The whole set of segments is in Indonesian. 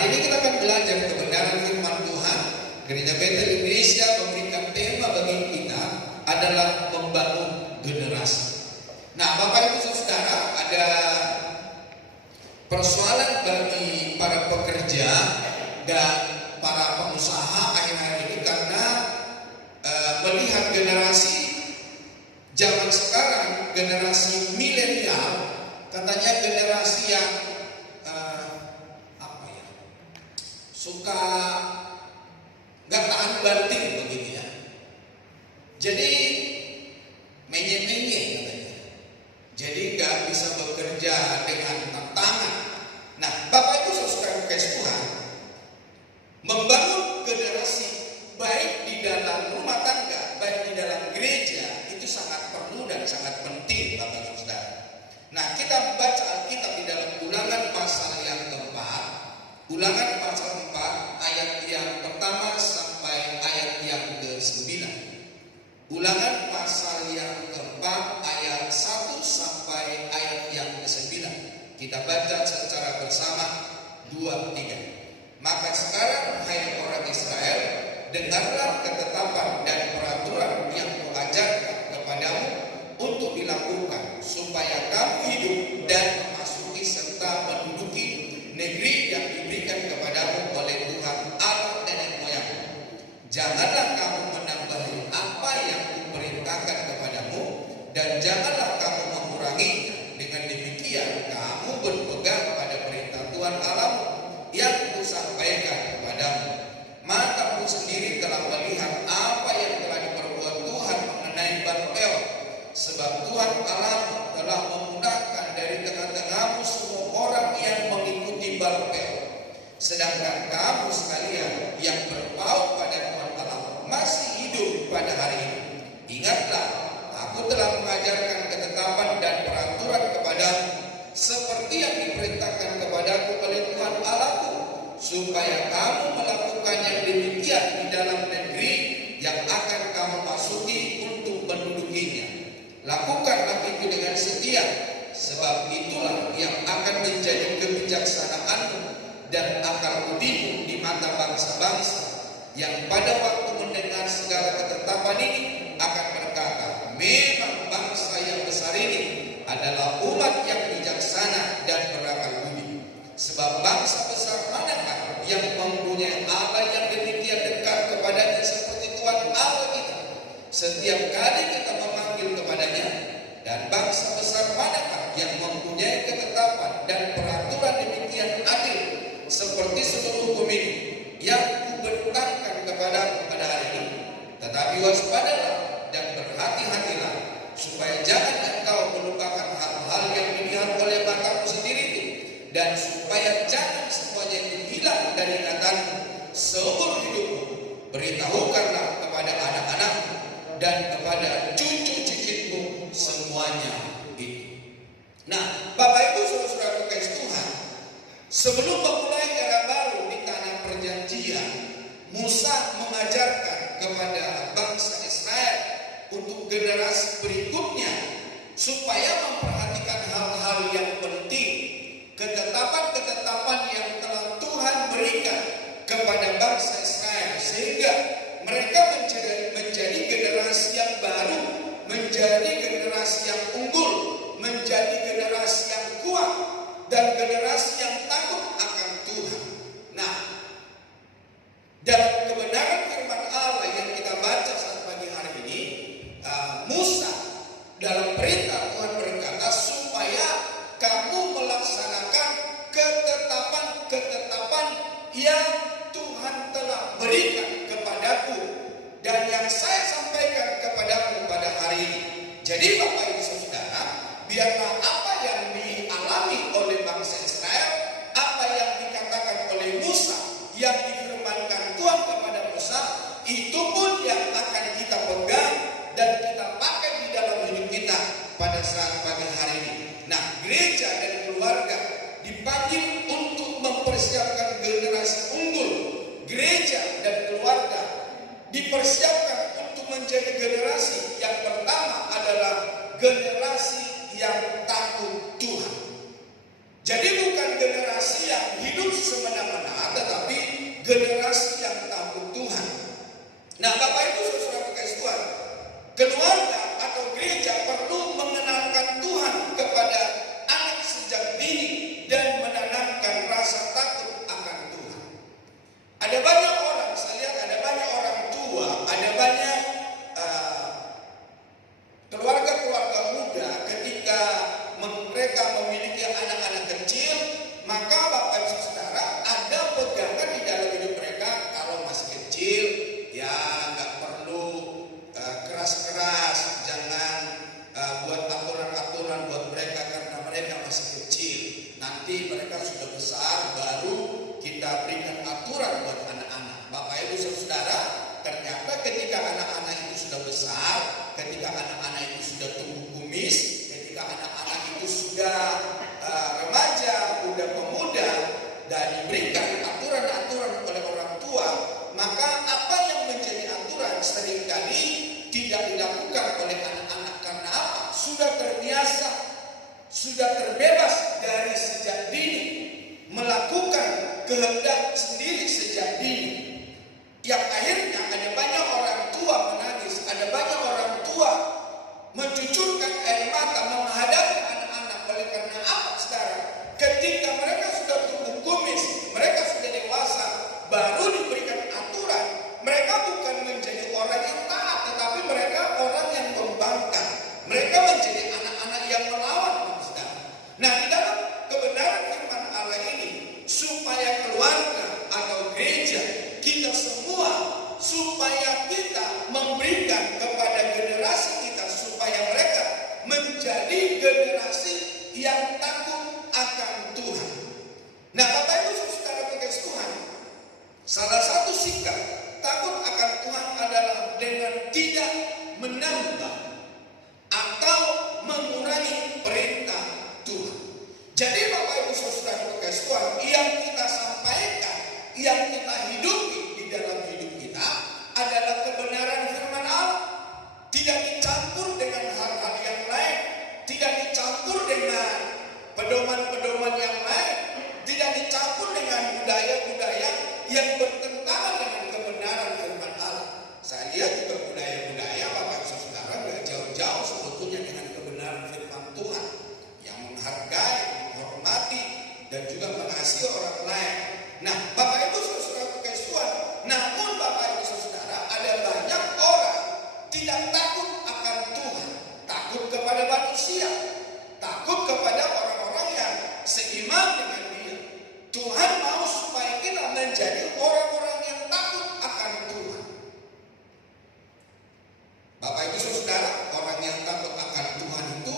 Hari ini kita akan belajar kebenaran firman Tuhan. Gereja Betel Indonesia memberikan tema bagi kita adalah membangun generasi. Nah, Bapak Ibu Saudara, ada persoalan bagi para pekerja dan para pengusaha akhir-akhir ini karena melihat generasi zaman sekarang, generasi milenial, katanya generasi yang suka nggak tahan banting begitu ya. Jadi menye-menye katanya. Jadi nggak bisa bekerja dengan tantangan. Nah, Bapak Ibu Saudara kasih Tuhan, membangun generasi baik di dalam rumah tangga, baik di dalam gereja itu sangat perlu dan sangat penting, Bapak Ibu Saudara. Nah, kita baca Alkitab di dalam Ulangan pasal yang keempat, Ulangan pasal 4 ayat yang pertama sampai ayat yang ke-9. Ulangan pasal yang keempat ayat 1 sampai ayat yang ke-9. Kita baca secara bersama 2, 3. Maka sekarang hai orang Israel, dengarlah ketetapan dan peraturan yang kuajarkan kepadamu untuk dilakukan, supaya kamu hidup dan memasuki serta menduduki negeri yang diberikan kepadamu oleh Tuhan Allah nenek moyangmu. Janganlah kamu menambahi apa yang kuperintahkan kepadamu, dan janganlah kamu menguranginya. Dengan demikian kamu berpegang pada perintah Tuhan Allahmu yang kusampaikan kepadamu. Matamu sendiri telah melihat apa yang telah diperbuat Tuhan mengenai Baal-Peor, sebab Tuhan Allahmu telah memudahkan dari tengah-tengahmu semua orang yang mengikuti Baal-Peor. Sedangkan kamu sekalian yang berpaut pada Tuhan Allah masih hidup pada hari ini. Ingatlah, aku telah mengajarkan ketetapan dan peraturan kepadamu seperti yang diperintahkan kepadaku oleh Tuhan Allahku, supaya kamu melakukan yang demikian di dalam negeri yang akan kamu masuki untuk mendudukinya. Lakukanlah itu dengan setia, sebab itulah yang akan menjadi kebijaksanaanmu dan akal budimu di mata bangsa-bangsa yang pada waktu mendengar segala ketetapan ini akan berkata, memang bangsa yang besar ini adalah umat yang bijaksana dan berakal budi. Sebab bangsa besar manakah yang mempunyai Allah yang demikian dekat kepadanya seperti Tuhan Allah kita setiap kali kita memanggil kepadanya? Dan bangsa besar manakah yang mempunyai ketetapan dan peraturan demikian adil seperti seluruh hukum ini yang kubentangkan kepadamu pada hari ini? Tetapi waspadalah dan berhati-hatilah, supaya jangan engkau melupakan hal-hal yang dilihat oleh matamu sendiri itu, dan supaya jangan semuanya itu hilang dari ingatanmu seumur hidupmu. Beritahukanlah kepada anak-anakmu dan kepada cucu cicitmu semuanya itu. Nah, Bapak Ibu Saudara kasih Tuhan, sebelum memulai era baru di tanah perjanjian, Musa mengajarkan kepada bangsa Israel untuk generasi berikutnya supaya memperhatikan hal-hal yang penting, ketetapan-ketetapan yang telah Tuhan berikan kepada bangsa Israel, sehingga mereka menjadi generasi yang baru, menjadi generasi yang unggul, menjadi generasi yang kuat, dan generasi yang takut akan Tuhan. Nah, dalam kebenaran firman Allah yang kita baca saat pagi hari ini, Musa dalam perintah Tuhan berkata, supaya kamu melaksanakan ketetapan-ketetapan yang Tuhan telah berikan kepadaku dan yang saya sampaikan kepadamu pada hari ini. Jadi Bapak Ibu Saudara, biarlah apa yang dialami oleh bangsa Israel, apa yang dikatakan oleh Musa, yang difirmankan Tuhan kepada Musa, itu pun yang akan kita pegang dan kita pakai di dalam hidup kita pada saat pagi hari ini. Nah, gereja dan keluarga dipanggil untuk mempersiapkan generasi unggul. Gereja dan keluarga dipersiapkan untuk menjadi generasi yang pertama adalah generasi yang takut Tuhan. Jadi bukan generasi yang hidup semena-mena, Nah, Bapak Ibu Saudara kekasih Tuhan, keluarga atau gereja perlu mengenalkan Tuhan kepada anak sejak dini dan menanamkan rasa takut akan Tuhan. Ada banyak orang, saya lihat ada banyak orang tua, ada banyak keluarga-keluarga muda ketika mereka memiliki anak-anak kecil, maka Bapak Ibu Saudara ada pegangan di dalam hidup mereka. Kalau masih kecil, ya nggak perlu keras-keras, jangan buat aturan-aturan buat mereka karena mereka masih kecil. Nanti mereka sudah besar, baru kita berikan aturan buat anak-anak. Bapak Ibu Saudara, ternyata ketika anak-anak itu sudah besar, ketika anak-anak itu sudah tumbuh kumis, ketika anak-anak itu sudah remaja, udah pemuda, dan diberikan aturan-aturan oleh orang tua, maka apa yang menjadi aturan seringkali tidak dilakukan oleh anak-anak. Karena apa? Sudah terbiasa, sudah terbebas dari sejak dini, melakukan kehendak sendiri sejak dini. Yang akhirnya ada banyak orang tua menangis, ada banyak orang tua mencucurkan air mata menghadapi anak-anak. Oleh karena apa, saudara? Ketika mereka sudah tumbuh kumis, mereka sudah dewasa, baru diberikan aturan. Mereka bukan menjadi orang yang taat, tetapi mereka orang yang membangkang. Mereka menjadi anak-anak yang melawan, saudara. Nah, di dalam kebenaran firman Allah ini, supaya keluarga atau gereja, kita semua, supaya kita memberikan kepada generasi kita, supaya mereka menjadi generasi yang takut akan Tuhan. Nah, Bapak Ibu Saudara kekasih Tuhan, salah satu sikap takut akan Tuhan adalah dengan tidak menambah atau mengurangi perintah Tuhan. Jadi Bapak Ibu Saudara kekasih Tuhan, yang kita sampaikan, yang kita hidupi di dalam hidup kita adalah kebenaran firman Allah. Tidak dicampur dengan hal-hal yang lain, tidak dicampur dengan pedoman-pedoman yang lain, tidak dicampur dengan budaya-budaya yang bertentangan dengan kebenaran firman Allah. Saya lihat juga budaya-budaya Bapak Ibu Saudara nggak jauh-jauh sebetulnya dengan kebenaran firman Tuhan, yang menghargai, menghormati, dan juga mengasihi orang lain. Nah, Bapak Ibu Saudara kekasih Tuhan, namun Bapak Ibu Saudara, ada banyak orang tidak takut akan Tuhan, takut kepada manusia, takut kepada orang-orang yang seiman dengan Dia. Tuhan mau supaya kita menjadi orang-orang yang takut akan Tuhan. Bapak Ibu Saudara, orang yang takut akan Tuhan itu,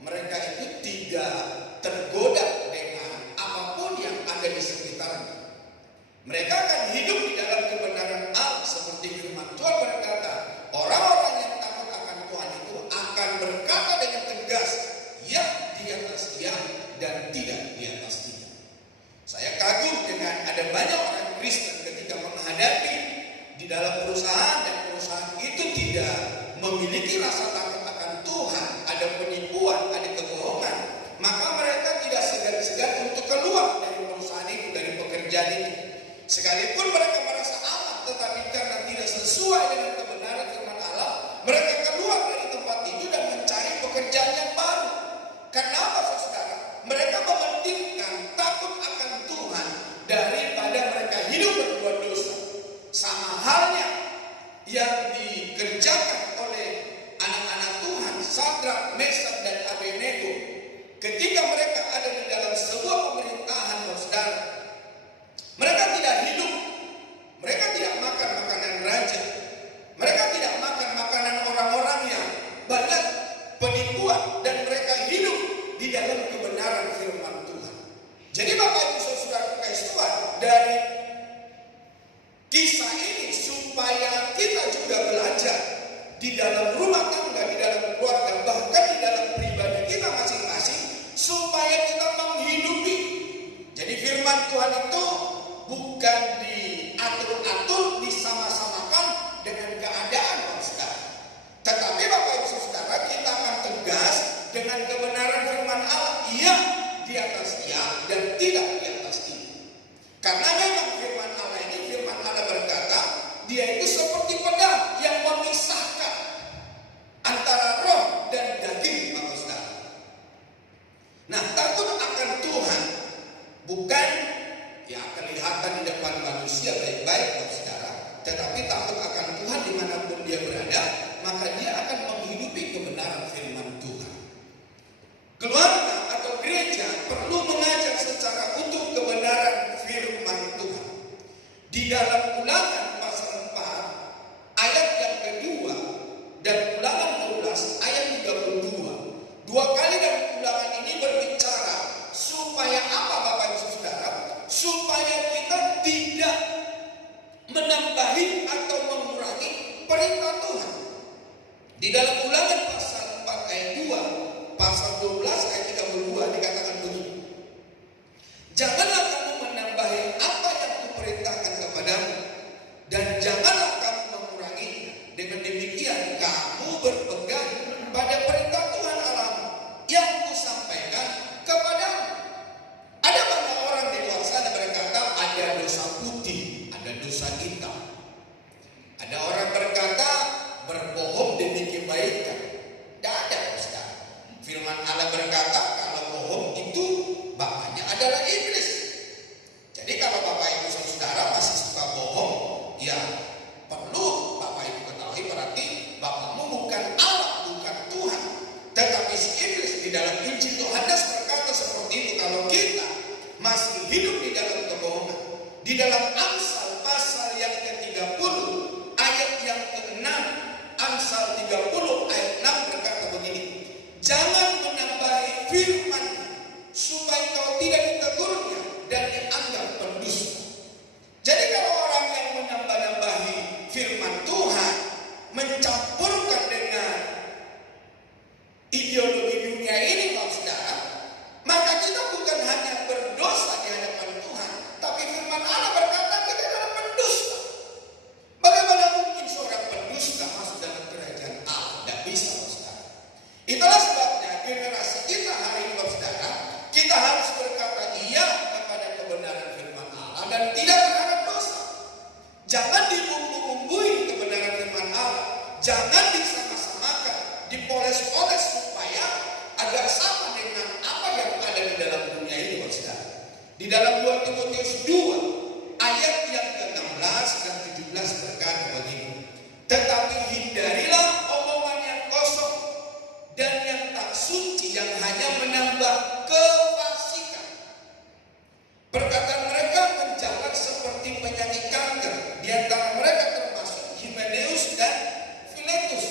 mereka itu tidak tergoda dengan apapun yang ada di sekitarnya. Mereka akan hidup di dalam kebenaran Allah, seperti firman Tuhan berkata, orang-orang yang takut akan Tuhan itu akan berkata dengan tegas, ya di atas ya dan tidak di atas tidak. Saya kagum dengan ada banyak orang Kristen ketika menghadapi di dalam perusahaan, dan perusahaan itu tidak memiliki rasa takut akan Tuhan, ada penipuan, ada kebohongan, maka mereka tidak segan-segan untuk keluar dari perusahaan itu, dari pekerjaan itu. Sekalipun mereka merasa aman, tetapi karena tidak sesuai dengan kebenaran firman Allah, mereka keluar dari tempat itu dan mencari pekerjaan yang baru. Karena apa, saudara? Mereka mementingkan takut akan Tuhan daripada mereka hidup berbuat dosa. Sama halnya yang dikerjakan oleh anak-anak Tuhan, Sadrak, Mesak, dan Abednego, ketika mereka ada di dalam sebuah pemerintahan, saudara. Mereka tidak hidup, mereka tidak makan makanan raja, mereka tidak makan makanan orang-orang yang banyak penipuan, dan mereka hidup di dalam kebenaran firman Tuhan. Jadi Bapak Ibu Saudara kekasih Tuhan, dari kisah ini supaya kita juga belajar di dalam rumah tangga, di dalam keluarga, bahkan di dalam pribadi kita masing-masing, supaya kita menghidupi. Jadi firman Tuhan itu bukan diatur-atur, disama-samakan dengan keadaan, saudara. Tetapi Bapak Ibu Saudara, kita akan tegas dengan kebenaran firman Allah, iya di atas iya dan tidak di atas tidak. Karena memang firman Allah ini, firman Allah berkata, dia itu seperti pedang. Bukan ya kelihatan di depan manusia baik-baik saudara, tetapi takut akan Tuhan dimanapun dia berada, maka dia akan menghidupi kebenaran firman Tuhan. Keluarga atau gereja perlu mengajar secara utuh kebenaran firman Tuhan. Di dalam Ulangan pasal 4 ayat yang kedua dan Ulangan 12 ayat 32, dua kali dalam Ulangan ini berbicara supaya apa Bapak Ibu Saudara? Supaya kita tidak menambahi atau mengurangi perintah Tuhan. Di dalam Ulangan pasal 4 ayat 2, pasal 12 ayat 32 dikatakan begini. Janganlah kamu menambahi apa yang kuperintahkan kepadamu, dan janganlah kamu menguranginya. Dengan demikian kamu berpegang pada perintah Tuhan Allahmu yang kusampaikan kepadamu. Ada banyak orang di luar sana berkata ada dosa putih, ada dosa hitam. Ada orang berkata berbohong demi kebaikan. Tidak ada, Ustaz. Firman Allah berkata kalau bohong itu bapaknya adalah iblis. Jadi kalau Bapak Ibu Saudara masih suka bohong, ya perlu Bapak Ibu ketahui berarti bapakmu bukan Allah, bukan Tuhan, tetapi si iblis. Di dalam Injil Yohanes berkata seperti itu. Kalau kita masih hidup di dalam kebohongan, di dalam Amsal pasal yang ke-30 ayat yang ke-6, Amsal 30 ayat 6 berkata begini, jangan menambahi firman supaya kau tidak ditegurnya dan dianggap pendusta. Jadi kalau orang yang menambah-nambahi firman Tuhan, mencampurkan dengan ideologi dunia ini, saudara, maka kita bukan hanya berdosa di hadapan Tuhan, tapi firman Allah berkata kita adalah pendusta. Bagaimana mungkin seorang pendusta masuk dalam kerajaan Allah? Tidak bisa, saudara. Itulah sebabnya generasi kita hari ini, saudara, kita harus berkata iya kepada kebenaran firman Allah dan tidak terhadap dosa. Jangan dibumbu-bumbui kebenaran firman Allah. Jangan disama-samakan, dipoles-poles supaya agar sama dengan apa yang ada di dalam dunia ini, saudara. Di dalam 2 Timotius 2 ayat yang ke-16 dan 17 berkata begini, tetapi hindarilah omongan yang kosong dan yang tak suci yang hanya menambah kefasikan. Perkataan mereka menjalar seperti penyakit kanker. Di antara mereka termasuk Himeneus dan Filetus.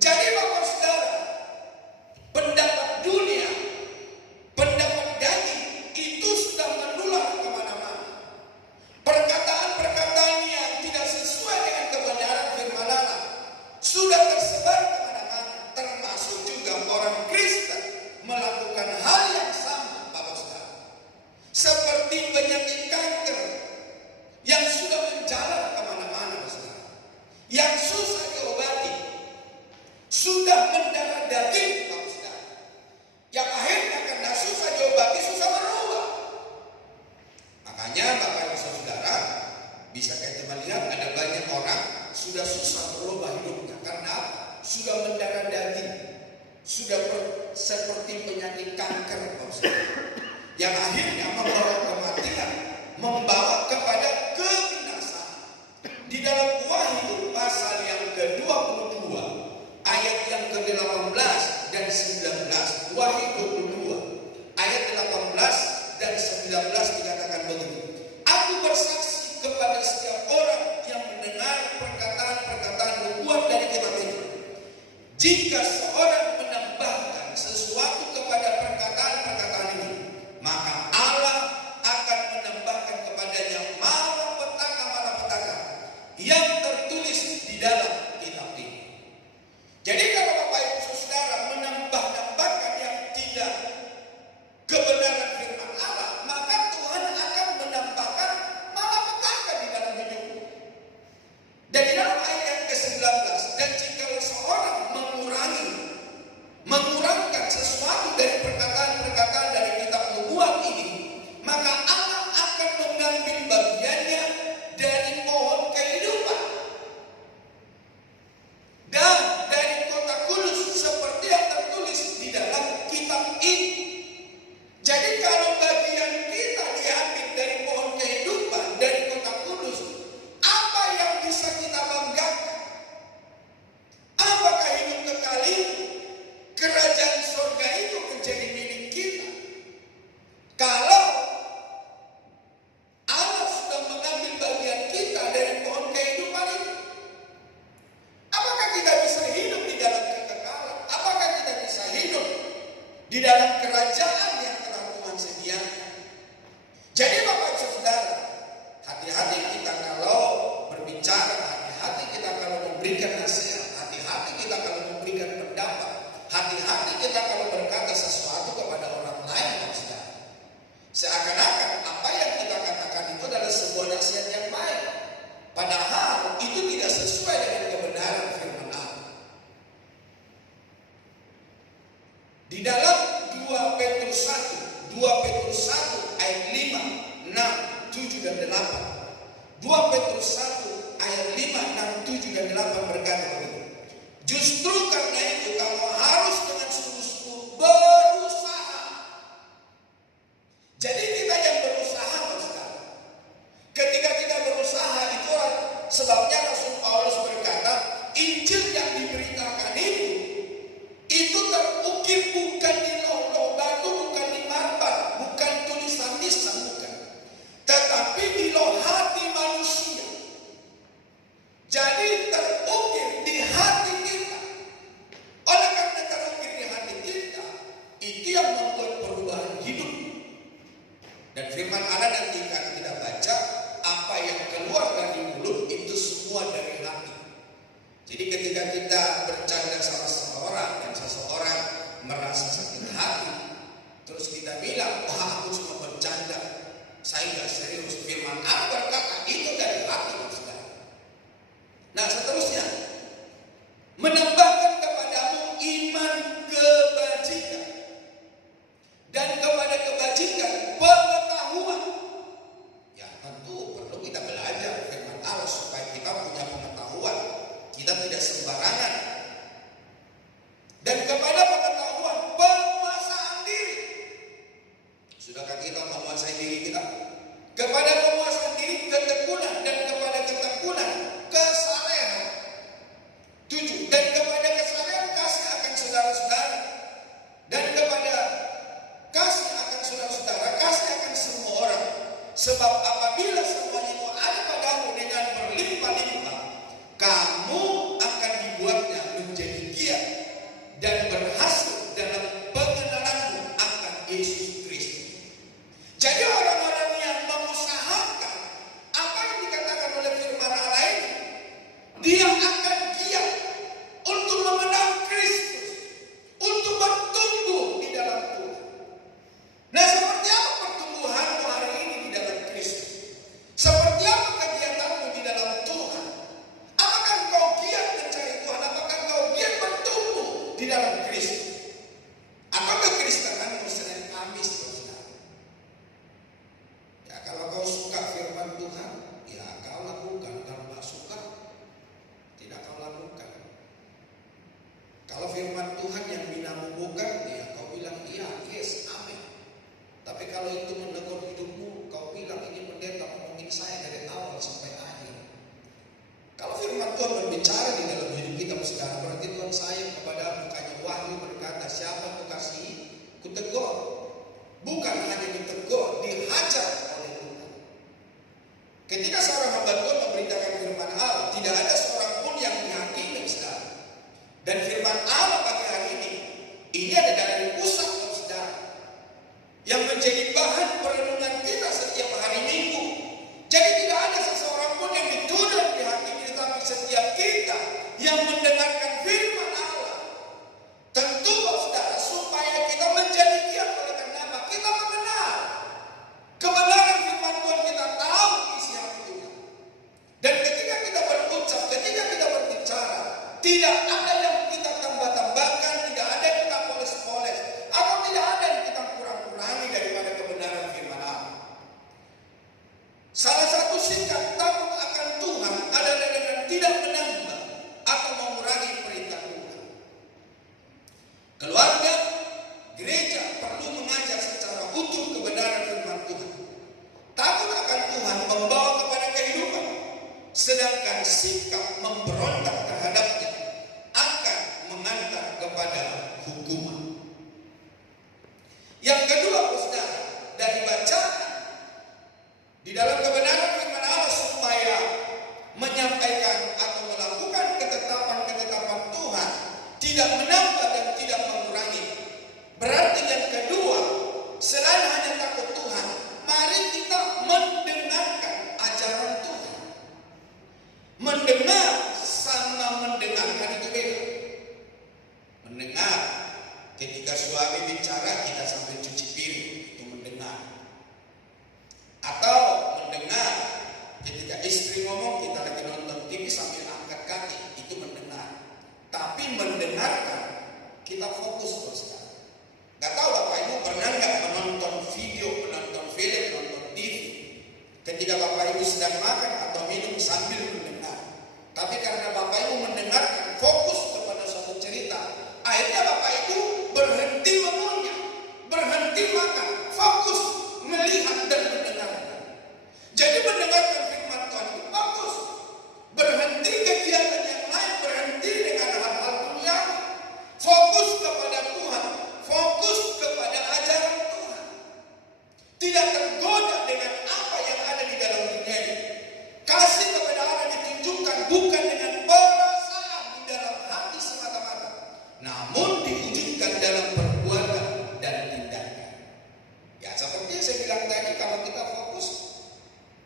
Jadi Bapak Saudara, pendapat dunia, pendapat daging itu sudah menular kemana-mana. Perkataan-perkataan yang tidak sesuai dengan kebenaran firman Allah sudah tersebar kemana-mana. Termasuk juga orang Kristen melakukan hal yang sama, Bapak Saudara. Seperti penyakit kanker yang sudah menjalar kemana-mana, saudara, yang susah diobati, sudah mendarah daging, Bapak Saudara, yang akhirnya karena susah diobati, susah berubah. Makanya Bapak Ibu Saudara bisa kita melihat ada banyak orang sudah susah berubah hidupnya karena sudah mendarah daging, sudah seperti penyakit kanker, Bapak Saudara, yang akhirnya membawa kematian, membawa kepada kebinasaan. Di dalam Wahyu pasal yang ke-22 ayat yang ke-18 dan 19, Wahyu 22 ayat 18 dan 19 dikatakan begini, aku bersaksi kepada setiap orang yang mendengar perkataan-perkataan nubuat dari kitab ini, jika seorang menambahkan sesuatu kepada perkataan-perkataan ini, maka Allah akan menambahkan kepada Petrus 1, 2 Petrus 1 ayat 5, 6, 7 dan 8. 2 Petrus 1 ayat 5, 6, 7 dan 8 berkata begini. Justru karena itu kamu harus dengan sungguh-sungguh berusaha. Jadi kita yang berusaha, Saudara. Ketika kita berusaha itu sebabnya Rasul Paulus berkata, Injil yang diberitakan itu terukir bukan di loh batu, bukan di marmer, bukan tulisan lisan, bukan, tetapi di loh hati manusia. Jadi terukir di hati kita. Oleh karena terukir di hati kita, itu yang membuat perubahan hidup. Dan firman Allah nanti akan kita baca, apa yang keluar dari mulut itu semua dari hati. Jadi ketika kita bercanda sama seseorang dan seseorang merasa sakit hati, terus kita bilang, wah aku cuma bercanda, saya nggak serius. Firman Allah berkata itu dari hati, Saudara. Nah seterusnya, menambahkan kepadamu iman kebajikan, dan kepada kebajikan pengetahuan. Ya tentu perlu kita belajar firman Allah supaya kita punya pengetahuan. Kita tidak sembarangan. Dan kepada pengetahuan penguasaan diri. Sudahkah kita menguasai diri kita? Kepada penguasaan diri ketekunan, dan kepada ketekunan kesalehan. 7. Dan kepada kesalehan kasih akan saudara-saudara. Dan kepada kasih akan saudara-saudara, kasih akan semua orang. Sebab apabila semuanya itu ada padamu dengan berlimpah-limpah, kamu akan dibuatnya menjadi giat dan berhasil dalam pengenalanmu akan Yesus Kristus. Jadi orang-orang yang mengusahakan apa yang dikatakan oleh firman Allah ini, dia akan giat untuk mengenal Kristus, untuk bertumbuh di dalam Tuhan. Nah, seperti apa pertumbuhanmu hari ini di dalam Kristus? Seperti apa kegiatanmu di dalam Tuhan? Apakah engkau giat mencari Tuhan? Apakah engkau giat bertumbuh di dalam Kristus? Atau kekristenanmu sedang amis, Saudara? Ya, kalau kau suka firman Tuhan, ya kau lakukan. Kalau tak suka, tidak kau lakukan. Kalau firman Tuhan yang binamu bukan, ya kau bilang iya, yes, amin. Tapi kalau itu menegur hidupmu, kau bilang ini pendeta ngomongin saya dari awal sampai akhir. Kalau firman Tuhan berbicara di dalam hidup kita, Saudara, berarti Tuhan sayang kepada makanya Wahyu berkata, siapa ku kasihi, ku tegur. Bukan hanya ditegur, dihajar oleh Tuhan. Ketika seorang hamba Tuhan memberitakan firman Allah, tidak ada seorang pun yang dihakimi, Saudara. Dan firman Allah pagi hari ini ada dari pusat, Saudara, yang menjadi bahan perenungan kita setiap hari Minggu. Jadi tidak ada seseorang pun yang dituduh di hati kita, tapi setiap kita yang mendengarkan firman Allah, tentu Saudara, supaya kita menjadi giat. Oleh karena apa? Kita mengenal kebenaran firman Tuhan, kita tahu isi hati Tuhan. Dan ketika kita berucap, ketika kita berbicara, tidak ada yang kita tambah-tambahkan, tidak ada yang kita poles-poles, atau tidak ada yang kita kurang-kurangi daripada kebenaran firman Allah. Salah satu sikap takut akan Tuhan adalah dengan tidak menambah atau mengurangi perintah Tuhan. Keluarga, gereja perlu mengajar secara utuh kebenaran firman Tuhan. Takut akan Tuhan membawa kepada kehidupan, sedangkan sikap memberontak terhadapnya akan mengantar kepada hukuman. Yang kedua, Saudara, dari bacaan di dalam kebenaran firman Allah supaya menyampaikan atau melakukan ketetapan-ketetapan Tuhan, tidak menambah dan tidak mengurangi. Berarti yang kedua, selain hanya takut Tuhan, mari kita mendengarkan ajaran Tuhan. Mendengar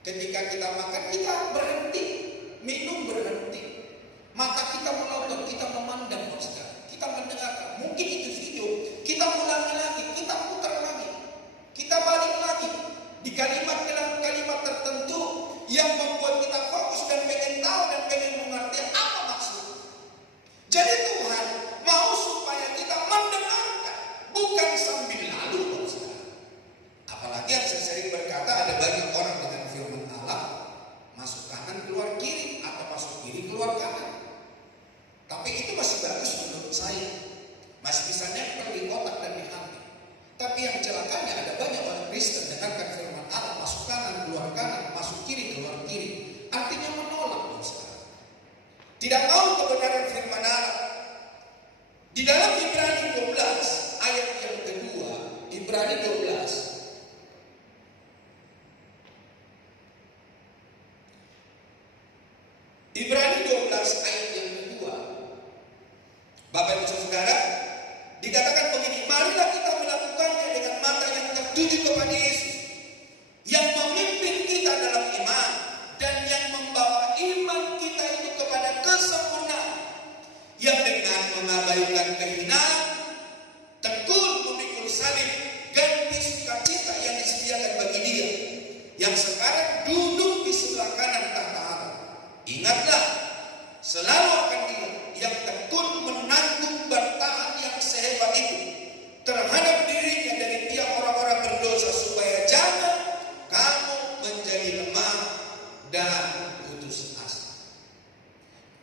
Ketika kita makan, kita berhenti. Minum berhenti. Mata kita menonton, kita memandang, saudara. Kita mendengarkan. Mungkin itu video. Kita ulangi lagi, kita putar lagi. Kita balik lagi. Di kalimat-kalimat tertentu yang membuat kita fokus dan pengen tahu dan pengen mengerti apa maksud. Jadi Tuhan mau supaya kita mendengarkan, bukan sambil lalu, saudara. Apalagi yang saya sering berkata, ada banyak orang dengan firman Allah masuk kanan keluar kiri atau masuk kiri keluar kanan. Tapi itu masih bagus menurut saya, masih bisa nempel di otak dan di hati. Tapi yang celakanya ada banyak orang Kristen dengarkan firman Allah masuk kanan keluar kanan, masuk kiri keluar kiri. Artinya menolak, saudara. Tidak mau kebenaran firman Allah. Di dalam Ibrani 12 ayat yang kedua, Ibrani 12 ayat yang kedua, Bapak Ibu Saudara, dikatakan begini, marilah kita melakukannya dengan mata yang tertuju kepada Yesus, yang memimpin kita dalam iman, dan yang membawa iman kita itu kepada kesempurnaan, yang dengan mengabaikan kehinaan, tekun memikul salib, ganti sukacita yang disediakan bagi Dia, yang sekarang duduk di sebelah kanan tahta Allah. Ingatlah selalu akan Dia yang tekun menanggung bantahan yang sehebat itu terhadap dirinya dari pihak orang-orang berdosa, supaya jangan kamu menjadi lemah dan putus asa.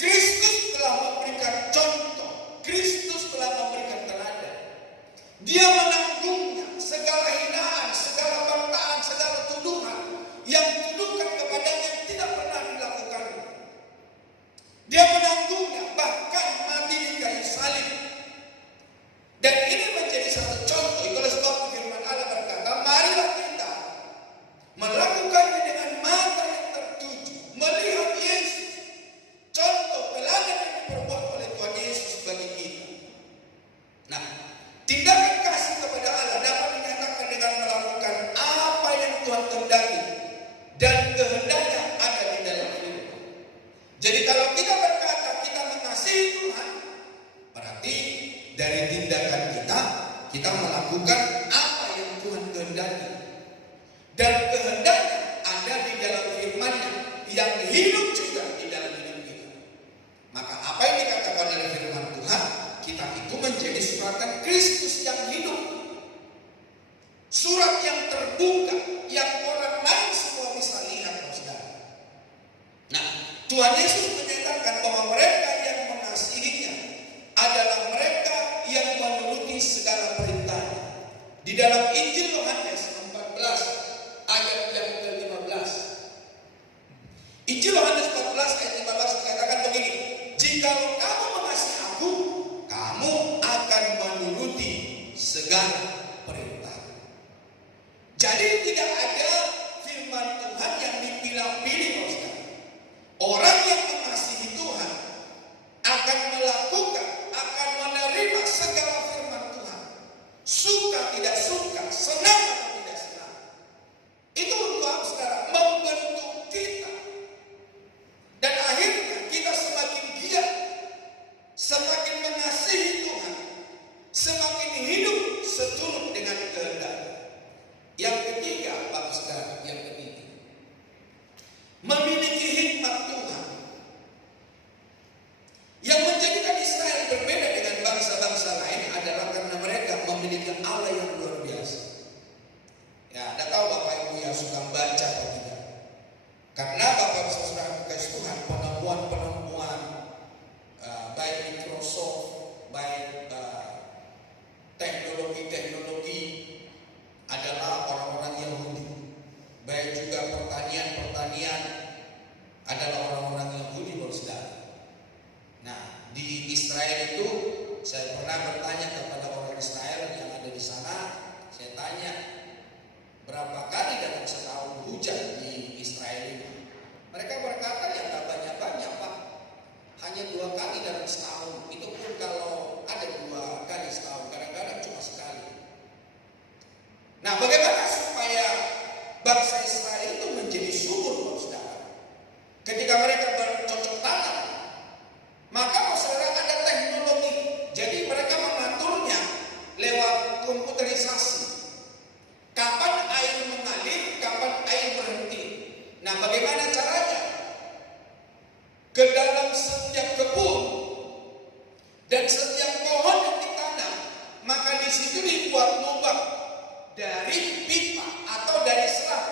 Kristus telah memberikan contoh, Kristus telah memberikan teladan. Dia menanggungnya, segala hinaan, segala bantahan, segala tuduhan yang dituduhkan kepadanya tidak pernah dilakukan. Dia menanggungnya, bahkan mati di kayu salib. Dan ini menjadi satu contoh. Itulah sebab firman Allah berkata, marilah kita melakukannya dengan mata yang tertuju, melihat Yesus. Contoh teladan yang diperbuat oleh Tuhan Yesus bagi kita. Nah, tindakan kasih kepada Allah dapat dinyatakan dengan melakukan apa yang Tuhan kehendaki, dan kehendaknya ada di dalam firman. Jadi kalau kita berkata kita mengasihi Tuhan, berarti dari tindakan kita melakukan apa yang Tuhan kehendaki. Dan kehendaknya ada di dalam firman-Nya yang hidup juga di dalam hidup kita. Maka apa yang dikatakan oleh firman Tuhan, kita itu menjadi suratan Kristus yang hidup. Surat yang terbuka, yang orang lain semua bisa lihat, saudara. Nah, Tuhan Yesus menyatakan bahwa mereka yang mengasihinya adalah mereka yang menuruti segala perintahnya. Di dalam Injil Yohanes 14 ayat yang ke-15. Injil Yohanes 14 ayat 15 dikatakan begini, jikalau kamu mengasihi aku, kamu akan menuruti segala perintah. Jadi tidak ada firman Tuhan yang dipilah-pilih, saudara. Orang yang mengasihi Tuhan akan melakukan, akan menerima segala firman Tuhan. Suka tidak suka, senang atau tidak senang. Itu untuk saudara membentuk kita. Dan akhirnya kita semakin giat, semakin mengasihi Tuhan, semakin hidup seturut dengan kehendak. Yang ketiga, Bapak bagaimana caranya? Ke dalam setiap kebun dan setiap pohon yang ditanam, maka di situ dibuat lubang dari pipa atau dari selang.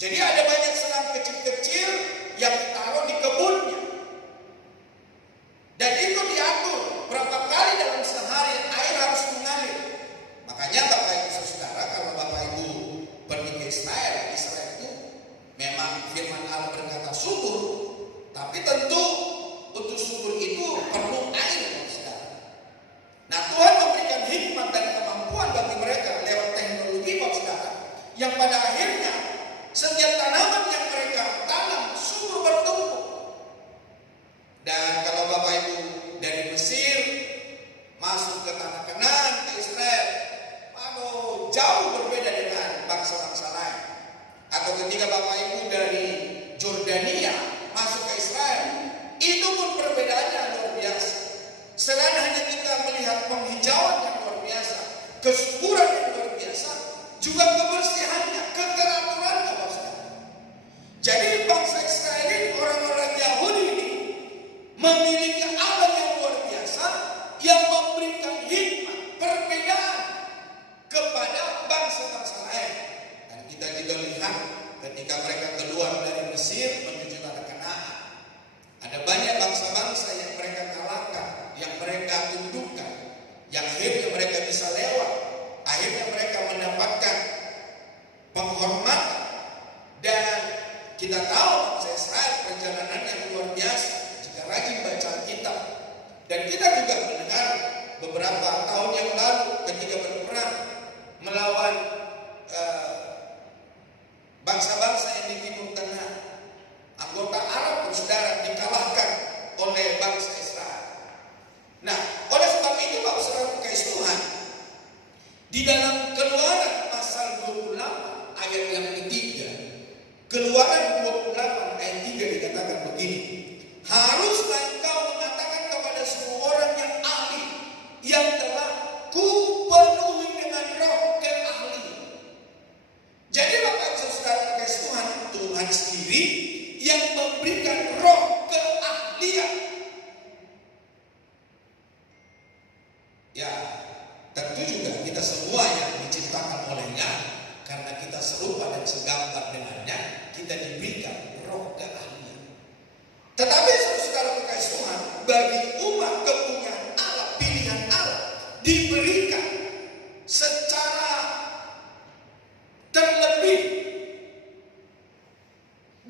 Jadi ada banyak selang kecil-kecil yang ditaruh di kebunnya. Dan itu diatur berapa kali dalam sehari air harus mengalir. Makanya Bapak Ibu Saudara, kalau Bapak Ibu pergi ke Israel, Israel itu memang firman Allah berkata subur, tapi tentu untuk subur itu perlu air, Saudara. Nah, Tuhan memberikan hikmat dan kemampuan bagi mereka lewat teknologi, Saudara, yang pada akhirnya setiap tanaman yang mereka tanam subur bertumbuh. Dan kalau Bapak Ibu dari Mesir masuk ke tanah Kanaan, ke Israel, aduh, jauh berbeda dengan bangsa-bangsa lain. Atau ketika Bapak Ibu dari Jordania masuk ke Israel, itu pun perbedaannya luar biasa. Selain hanya kita melihat penghijauan yang luar biasa, kesuburan yang luar biasa, juga kebersihannya, keteraturannya, Bapak. Jadi bangsa Israel ini, orang-orang Yahudi ini memiliki Allah yang luar biasa yang memberikan hikmat perbedaan kepada bangsa-bangsa lain. Dan kita juga lihat ketika mereka keluar dari Mesir menuju tanah Kanaan, ada banyak bangsa-bangsa yang mereka kalahkan, yang mereka tundukkan, yang akhirnya mereka bisa lewat. Akhirnya mereka mendapatkan penghormatan. Dan kita tahu bangsa Israel perjalanan yang luar biasa jika rajin baca Alkitab. Dan kita juga mendengar beberapa tahun yang lalu ketika berperang melawan bangsa-bangsa yang di Timur Tengah, anggota Arab, saudara, dikalahkan oleh bangsa Israel. Nah, oleh sebab itu Bapak Saudara kekasih Tuhan, di dalam Keluaran pasal 28 ayat yang ketiga, Keluaran 28 ayat 3 dikatakan begini, haruslah engkau mengatakan kepada semua orang yang ahli, yang telah kupenuhi dengan roh keahlian. Jadi Bapak Ibu Saudara kekasih Tuhan, Tuhan sendiri yang memberikan roh keahlian. Ya, tentu juga kita semua yang diciptakan olehnya, karena kita serupa dan segambar dengannya, kita diberikan roh keahlian. Tetapi saudara kekasih Tuhan, bagi umat kepunyaan Allah, pilihan Allah, diberikan secara terlebih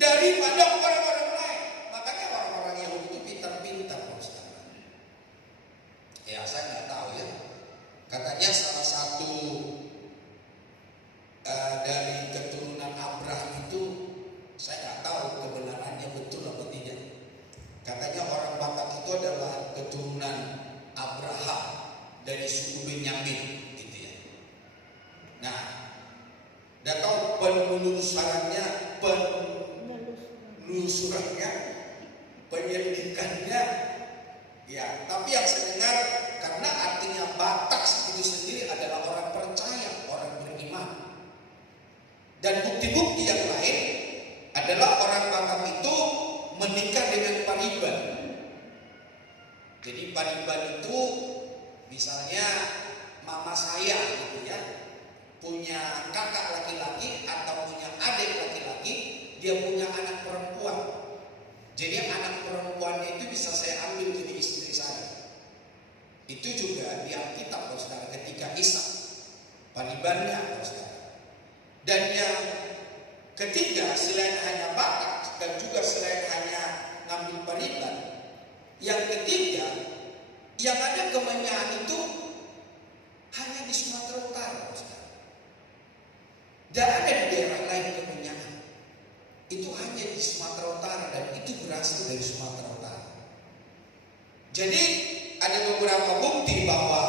daripada orang-orang lain. Makanya orang-orang Yahudi itu pintar-pintar, saudara. Ya, saya nggak tahu ya. Katanya salah satu dari keturunan Abraham itu, saya nggak tahu kebenarannya betul atau tidak. Katanya orang Batak itu adalah keturunan Abraham dari suku Benyamin, gitu ya. Nah, dan tahu penelusurannya, penyelidikannya, ya. Tapi yang saya dengar, karena artinya Batak itu sendiri adalah orang percaya, orang beriman. Dan bukti-bukti yang lain adalah orang Batak itu menikah dengan pariban. Jadi pariban itu misalnya mama saya gitu ya, punya kakak laki-laki atau punya adik laki-laki, dia punya anak perempuan. Jadi anak perempuannya itu bisa saya ambil jadi istri saya. Itu juga di Alkitab, saudara, ketika Ishak paribannya, saudara. Dan yang ketiga, selain hanya Batak dan juga selain hanya ngambil pariban, yang ketiga, yang ada kemenyan itu hanya di Sumatera Utara, saudara. Dan ada di daerah lain kemenyan. Itu hanya di Sumatera Utara dan itu berasal dari Sumatera Utara. Jadi ada beberapa bukti bahwa